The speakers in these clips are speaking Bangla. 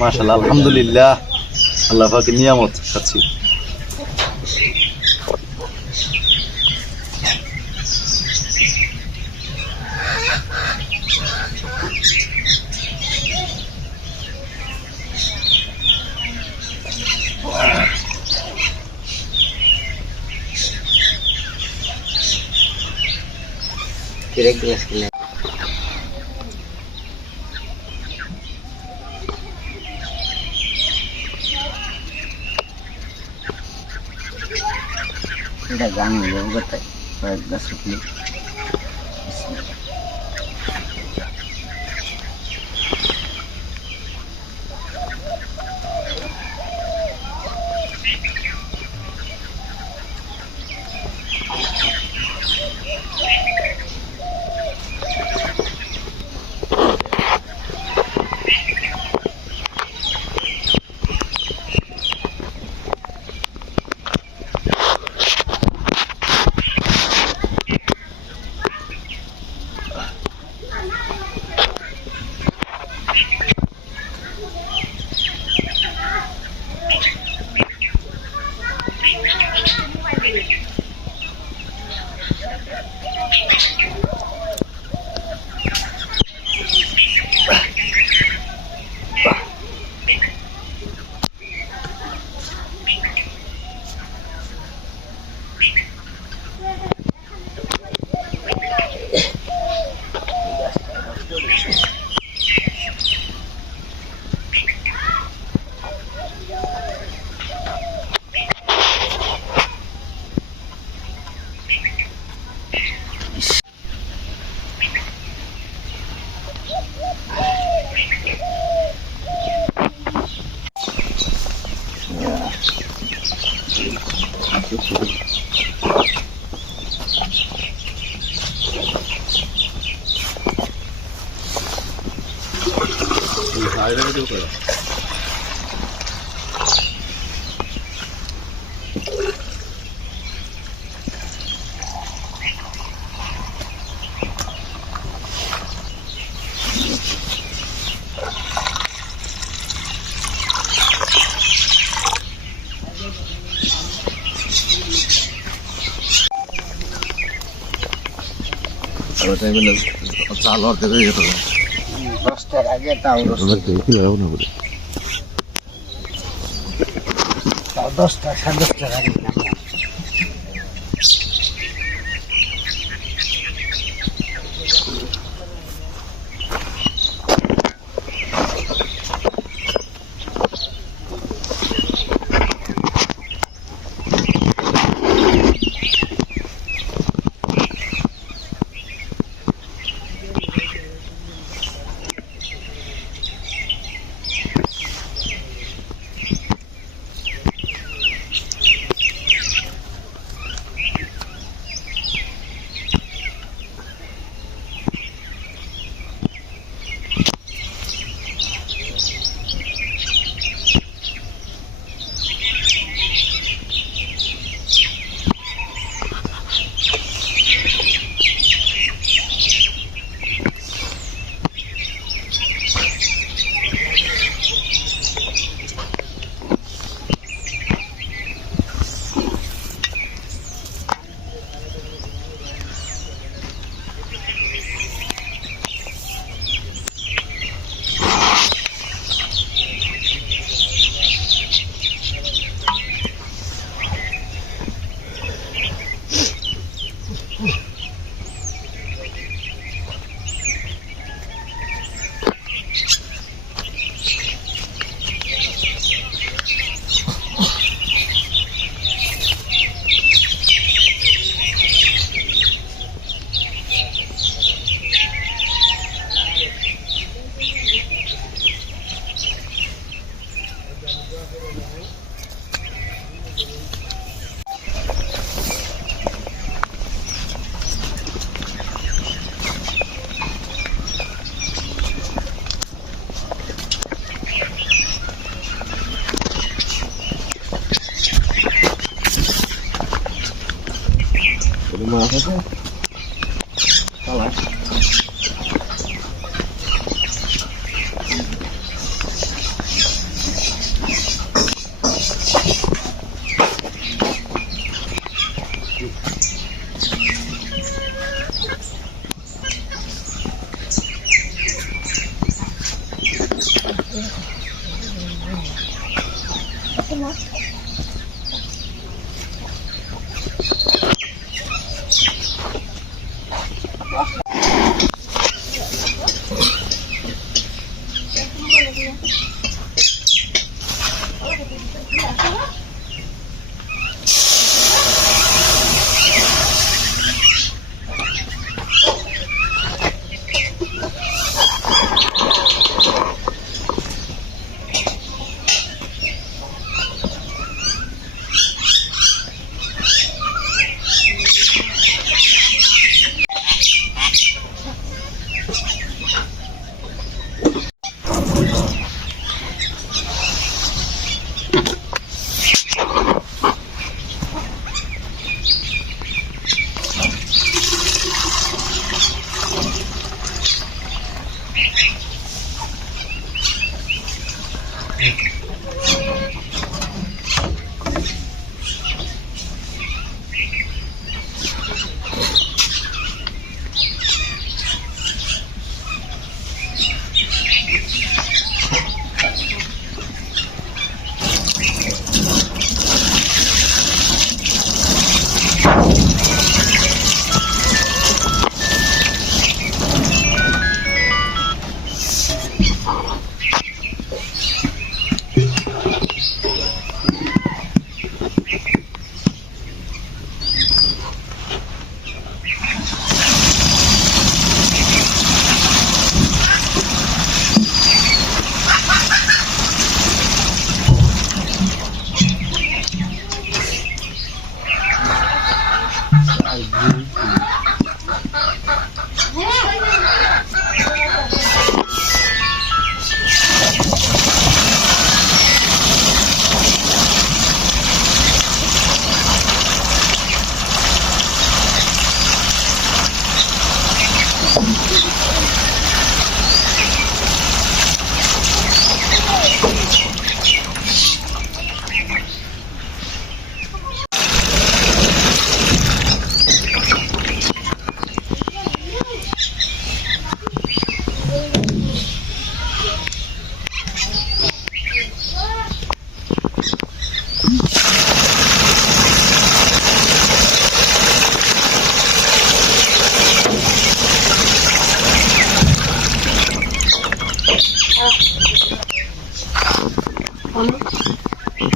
মাশাআল্লাহ, আলহামদুলিল্লাহ, আল্লাহ পাকের নিয়ামত খাচ্ছি। এটা গান হয়ে যাবো কোথায় কয়েক গাছ উঠলে চাল অর্ধেক হয়ে যেত, 10টার আগে তাও 10টা 10:30টার আগে নামলাম। মাছ আছে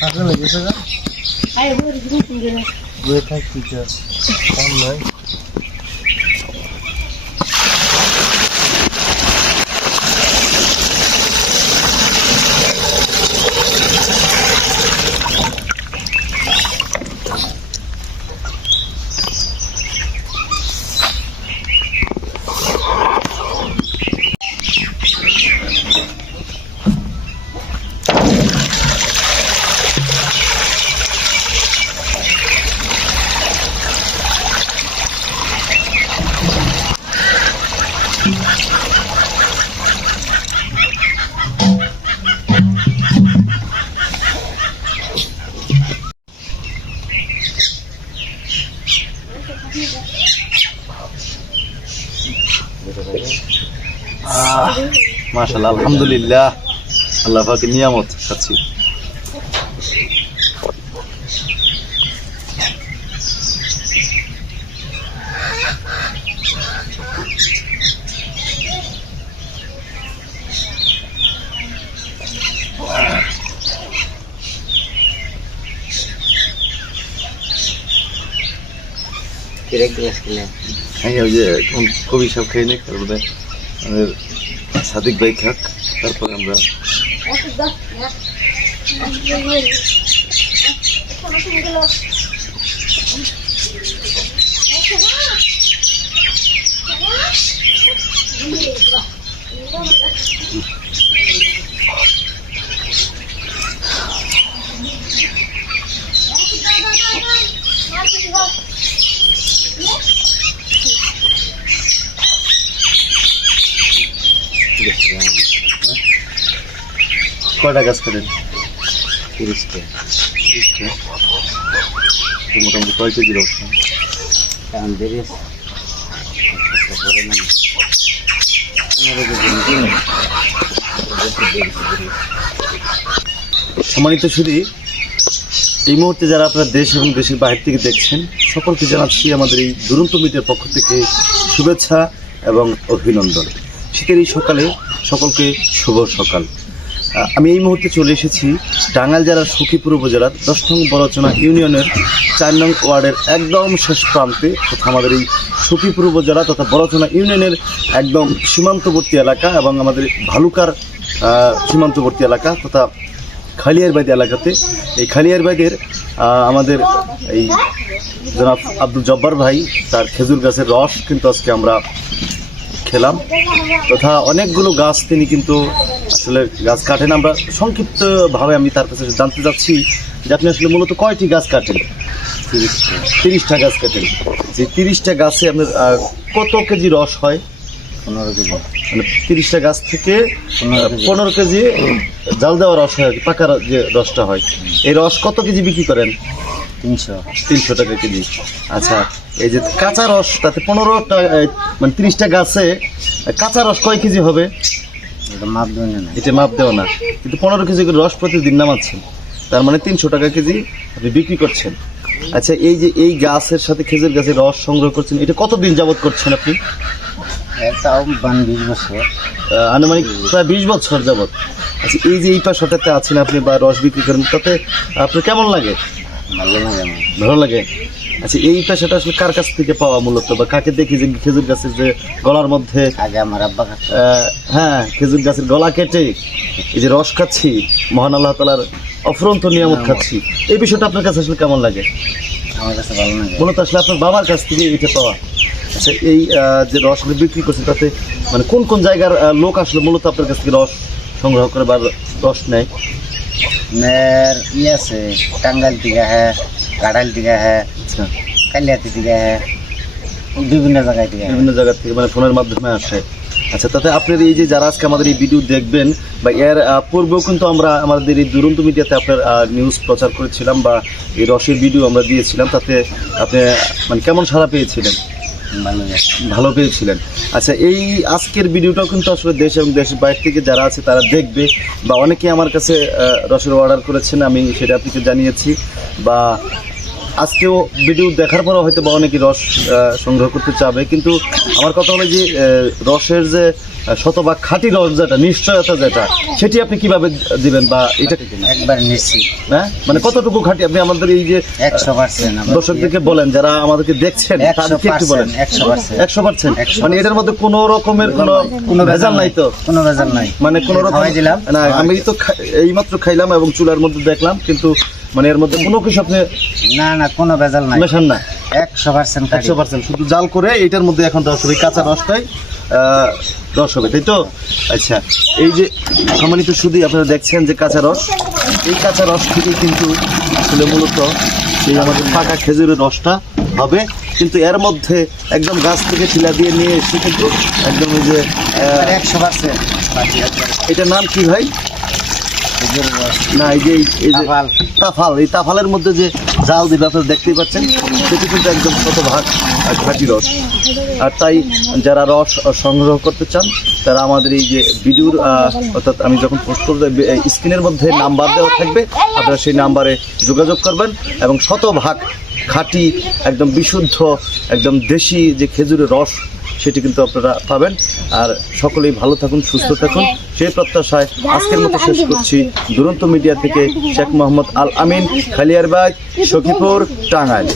কাকে লেগেছে গা? বয়ে থাকছি তো কম নয়। মাশাআল্লাহ আলহামদুলিল্লাহ আল্লাহ পাকের নিয়ামত খাচ্ছি। ওই যে কবি সব খেয়ে নিক, তারপরে আমাদের সাদিক ভাই খাক, তারপরে আমরা কয়টা গাছ কাটেন? 30টা। মোটামুটি কয় কেজির অবস্থা? এখন দেরি আছে, পরে নাম 15 কেজি। সম্মানিত শুধু এই মুহূর্তে যারা আপনারা দেশ এবং দেশের বাইরে থেকে দেখছেন সকলকে জানাচ্ছি আমাদের এই দুরন্ত মিডিয়ার পক্ষ থেকে শুভেচ্ছা এবং অভিনন্দন। শীতের এই সকালে সকলকে শুভ সকাল। আমি এই মুহূর্তে চলে এসেছি টাঙ্গাইল জেলার সখীপুর উপজেলার 10 নং বড়চনা ইউনিয়নের 4 নং ওয়ার্ডের একদম শেষ প্রান্তে তথা আমাদের এই সখীপুর উপজেলা তথা বড়চনা ইউনিয়নের একদম সীমান্তবর্তী এলাকা এবং আমাদের ভালুকার সীমান্তবর্তী এলাকা তথা খালিয়ারবাইদ এলাকাতে এই খালিয়ারবাইদের আমাদের এই জনাব আব্দুল জব্বার ভাই তার খেজুর গাছের রস কিন্তু আজকে আমরা খেলাম তথা অনেকগুলো গাছ তিনি কিন্তু আসলে গাছ কাটেন। আমরা সংক্ষিপ্তভাবে আমি তার কাছে জানতে চাচ্ছি যে আপনি আসলে মূলত কয়টি গাছ কাটেন? 30টা গাছ কাটেন। যে 30টা গাছে আপনার কত কেজি রস হয়? 15 কেজি। মানে 30টা গাছ থেকে 15 কেজি জাল দেওয়া রস হয়, পাকা যে রসটা হয়। এই রস কত কেজি বিক্রি করেন? 300 টাকা কেজি। আচ্ছা, এই যে কাঁচা রস তাতে 15টা মানে 30টা গাছে কাঁচা রস কয় কেজি হবে? এটা মাপ দেওয়া না। এটা মাপ দেওয়া না, কিন্তু 15 কেজি করে রস প্রতিদিন নামাচ্ছেন, তার মানে 300 টাকা কেজি আপনি বিক্রি করছেন। আচ্ছা, এই যে এই গাছের সাথে খেজুর গাছের রস সংগ্রহ করছেন, এটা কতদিন যাবত করছেন আপনি? তাও 20 বছর। আনুমানিক প্রায় 20 বছর যাবত। আচ্ছা, এই যে এই পাশটাতে আছেন আপনি বা রস বিক্রি করেন, তাতে আপনার কেমন লাগে? ভালো লাগে আমার। ভালো লাগে। আচ্ছা, এই পেশাটা আসলে কার কাছ থেকে পাওয়া মূলত, বা কাকে দেখি যে খেজুর গাছের যে গলার মধ্যে আগে আমার আব্বা খাচ্ছে। হ্যাঁ, খেজুর গাছের গলা কেটে এই যে রস খাচ্ছি, মহান আল্লাহ তাআলার অফুরন্ত নিয়ামত খাচ্ছি, এই বিষয়টা আপনার কাছে আসলে কেমন লাগে? আমার কাছে ভালো লাগে। মূলত আসলে আপনার বাবার কাছ থেকে এটা পাওয়া। আচ্ছা, এই যে রস বিক্রি করছেন তাতে মানে কোন কোন জায়গার লোক আসলে মূলত আপনার কাছ থেকে রস সংগ্রহ করে বা রস নেয়? আছে টাঙ্গাইল থেকে হ্যাঁ, কাড়াইল থেকে হ্যাঁ, আচ্ছা, কালিয়াতি থেকে হ্যাঁ, বিভিন্ন জায়গায় থেকে বিভিন্ন জায়গা থেকে মানে ফোনের মাধ্যমে আসে। আচ্ছা, তাতে আপনার এই যে যারা আজকে আমাদের এই ভিডিও দেখবেন বা এর পূর্বেও কিন্তু আমরা আমাদের এই দুরন্ত মিডিয়াতে আপনার নিউজ প্রচার করেছিলাম বা এই রসের ভিডিও আমরা দিয়েছিলাম, তাতে আপনি মানে কেমন সাড়া পেয়েছিলেন? ভালো পেয়েছিলেন। আচ্ছা, এই আজকের ভিডিওটাও কিন্তু আসলে দেশ এবং দেশের বাইরে থেকে যারা আছে তারা দেখবে, বা অনেকে আমার কাছে রসের অর্ডার করেছেন, আমি সেটা আপনাকে জানিয়েছি, বা আজকেও ভিডিও দেখার পরেও হয়তো বা অনেকে রস সংগ্রহ করতে চাবে। কিন্তু আমার কথা হলো যে রসের যে শতভাগ খাঁটি রস যেটা, নিশ্চয়তা যেটা, সেটি আপনি কিভাবে দিবেন বা এটা একবার নিশ্চিত? হ্যাঁ, মানে কতটুকু খাঁটি আপনি আমাদের এই যে 100% দর্শকদেরকে বলেন যারা আমাদেরকে দেখছেন তাদেরকে একটু বলেন। 100%। মানে এটার মধ্যে কোনো রকমের কোনো ভেজাল নাই তো? কোনো ভেজাল নাই, মানে কোনো রকম দিলাম না, আমি তো এইমাত্র খাইলাম এবং চুলার মধ্যে দেখলাম, কিন্তু মানে এর মধ্যে কোনো কিছু আপনি না কোনো ভেজাল নাই, মেশান না? 100% শুধু জাল করে এটার মধ্যে এখন রস হবে, কাঁচা রসটাই রস হবে, তাই তো? আচ্ছা, এই যে সম্মানিত শুধু আপনারা দেখছেন যে কাঁচা রস, এই কাঁচা রস থেকে কিন্তু আসলে মূলত সেই আমাদের পাকা খেজুরের রসটা হবে, কিন্তু এর মধ্যে একদম গাছ থেকে ছিলা দিয়ে নিয়ে এসে কিন্তু একদম ওই যে 100%। এটার নাম কি ভাই? না, এই যে তাফাল, এই তাফালের মধ্যে যে জাল দিবে আপনারা দেখতেই পাচ্ছেন, সেটি কিন্তু একদম শতভাগ খাঁটি রস। আর তাই যারা রস সংগ্রহ করতে চান তারা আমাদের এই যে ভিডিওর অর্থাৎ আমি যখন পোস্ট করব স্ক্রিনের মধ্যে নাম্বার দেওয়া থাকবে, আপনারা সেই নাম্বারে যোগাযোগ করবেন এবং শতভাগ খাঁটি একদম বিশুদ্ধ একদম দেশি যে খেজুরের রস সেটি কিন্তু আপনারা পাবেন। আর সকলেই ভালো থাকুন, সুস্থ থাকুন, সেই প্রত্যাশায় আজকের মতো শেষ করছি। দুরন্ত মিডিয়া থেকে শেখ মোহাম্মদ আল আমিন, খালিয়ারবাগ, সখীপুর, টাঙ্গাইল।